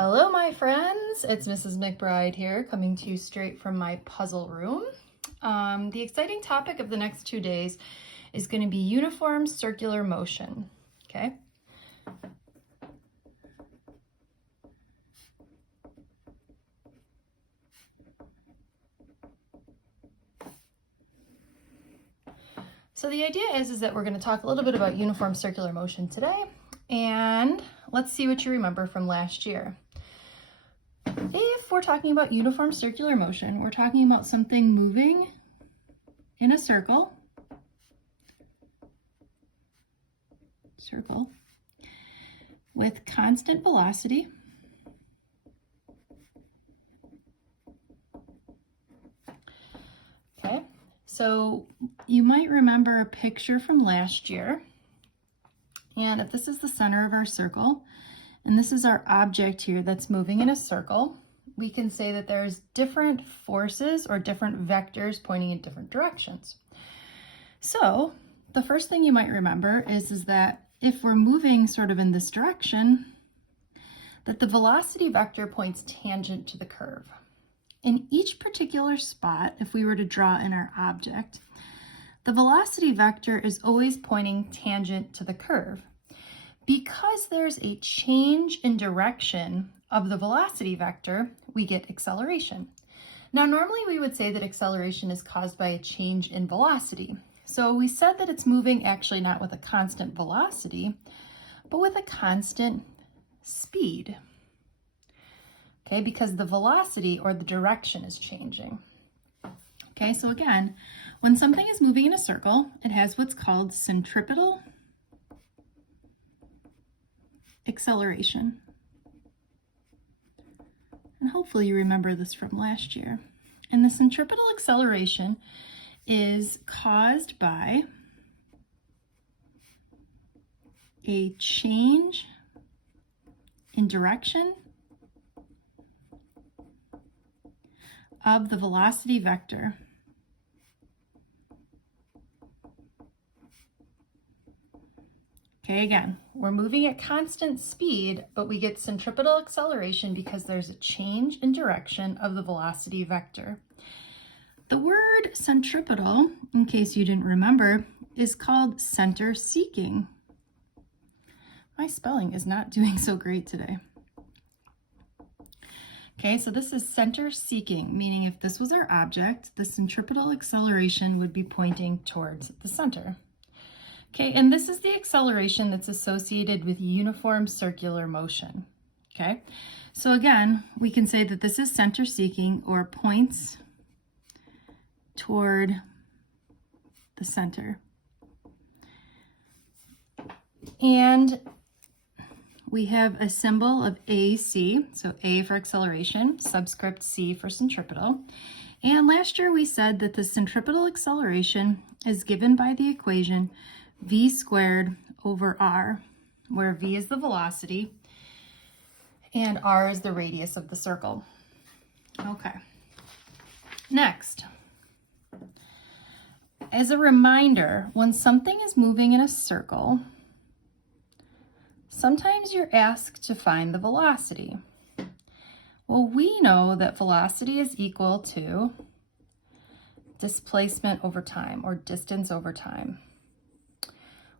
Hello, my friends. It's Mrs. McBride here, coming to you straight from my puzzle room. The exciting topic of the next 2 days is going to be uniform circular motion. Okay. So the idea is that we're going to talk a little bit about uniform circular motion today, and let's see what you remember from last year. If we're talking about uniform circular motion, we're talking about something moving in a circle with constant velocity Okay, so you might remember a picture from last year, and if this is the center of our circle and this is our object here that's moving in a circle, we can say that there's different forces or different vectors pointing in different directions. So the first thing you might remember is that if we're moving sort of in this direction, that the velocity vector points tangent to the curve. In each particular spot, if we were to draw in our object, the velocity vector is always pointing tangent to the curve. Because there's a change in direction of the velocity vector, we get acceleration. Now, normally we would say that acceleration is caused by a change in velocity. So we said that it's moving actually not with a constant velocity, but with a constant speed. Okay, because the velocity or the direction is changing. Okay, so again, when something is moving in a circle, it has what's called centripetal acceleration. And hopefully you remember this from last year. And the centripetal acceleration is caused by a change in direction of the velocity vector. Okay, again, we're moving at constant speed, but we get centripetal acceleration because there's a change in direction of the velocity vector. The word centripetal, in case you didn't remember, is called center seeking. My spelling is not doing so great today. Okay, so this is center seeking, meaning if this was our object, the centripetal acceleration would be pointing towards the center. Okay, and this is the acceleration that's associated with uniform circular motion. Okay, so again, we can say that this is center seeking or points toward the center. And we have a symbol of AC, so A for acceleration, subscript C for centripetal. And last year we said that the centripetal acceleration is given by the equation v squared over r, where v is the velocity and r is the radius of the circle. Okay, next. As a reminder, when something is moving in a circle, sometimes you're asked to find the velocity. Well, we know that velocity is equal to displacement over time, or distance over time.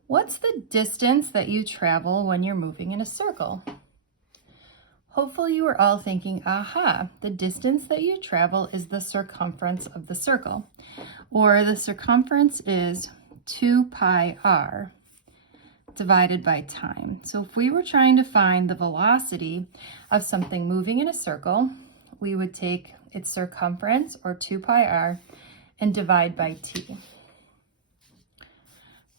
What's the distance that you travel when you're moving in a circle? Hopefully you are all thinking, aha, the distance that you travel is the circumference of the circle, or the circumference is 2 pi r divided by time. So if we were trying to find the velocity of something moving in a circle, we would take its circumference, or 2 pi r, and divide by t.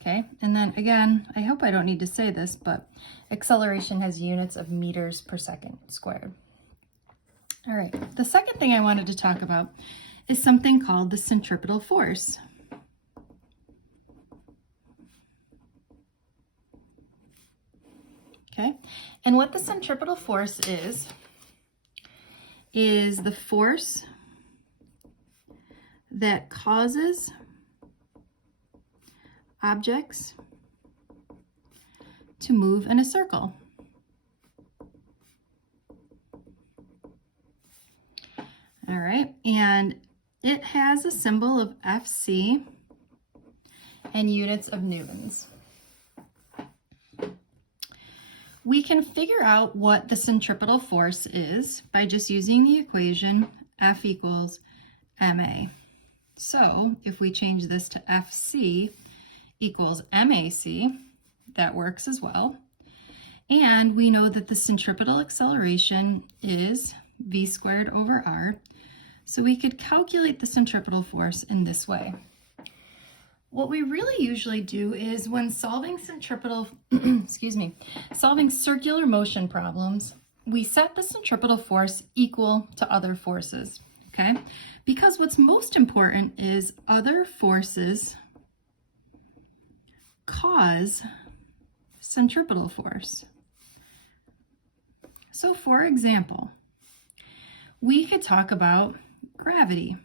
Okay, and then again, I hope I don't need to say this, but acceleration has units of meters per second squared. All right, the second thing I wanted to talk about is something called the centripetal force. Okay, and what the centripetal force is the force that causes objects to move in a circle. All right, and it has a symbol of FC and units of newtons. We can figure out what the centripetal force is by just using the equation F equals ma. So if we change this to FC equals MAC, that works as well. And we know that the centripetal acceleration is v squared over r. So we could calculate the centripetal force in this way. What we really usually do is when solving centripetal, solving circular motion problems, we set the centripetal force equal to other forces, okay? Because what's most important is other forces cause centripetal force. So for example, we could talk about gravity.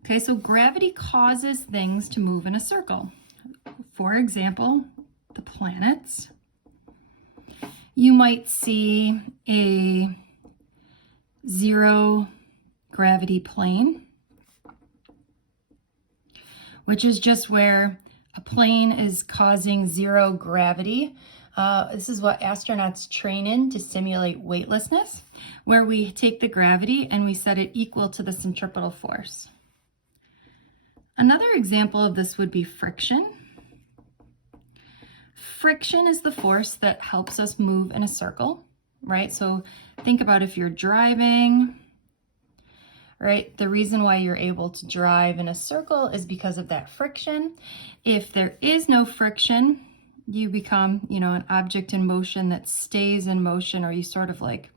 Okay, so gravity causes things to move in a circle. For example, the planets. You might see a zero gravity plane, which is just where a plane is causing zero gravity. This is what astronauts train in to simulate weightlessness, where we take the gravity and we set it equal to the centripetal force. Another example of this would be friction. Friction is the force that helps us move in a circle, right? So think about if you're driving, right? The reason why you're able to drive in a circle is because of that friction. If there is no friction, you become, an object in motion that stays in motion, or you sort of like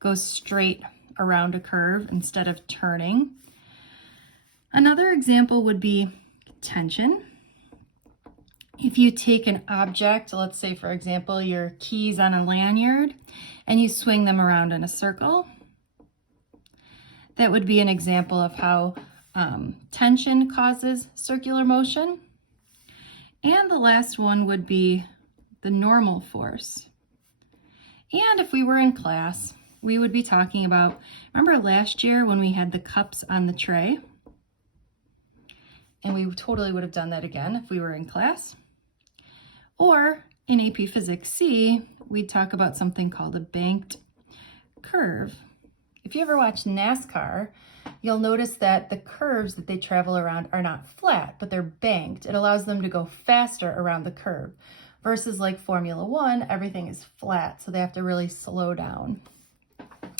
go straight around a curve instead of turning. Another example would be tension. If you take an object, let's say for example, your keys on a lanyard, and you swing them around in a circle, that would be an example of how tension causes circular motion. And the last one would be the normal force. And if we were in class, we would be talking about, remember last year when we had the cups on the tray? And we totally would have done that again if we were in class. Or in AP Physics C, we'd talk about something called a banked curve. If you ever watch NASCAR, you'll notice that the curves that they travel around are not flat, but they're banked. It allows them to go faster around the curve. Versus like Formula One, everything is flat, so they have to really slow down.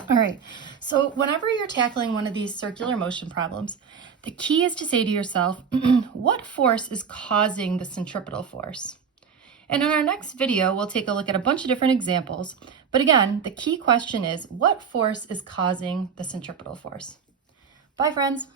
All right, so whenever you're tackling one of these circular motion problems, the key is to say to yourself, what force is causing the centripetal force? And in our next video, we'll take a look at a bunch of different examples. But again, the key question is, what force is causing the centripetal force? Bye, friends.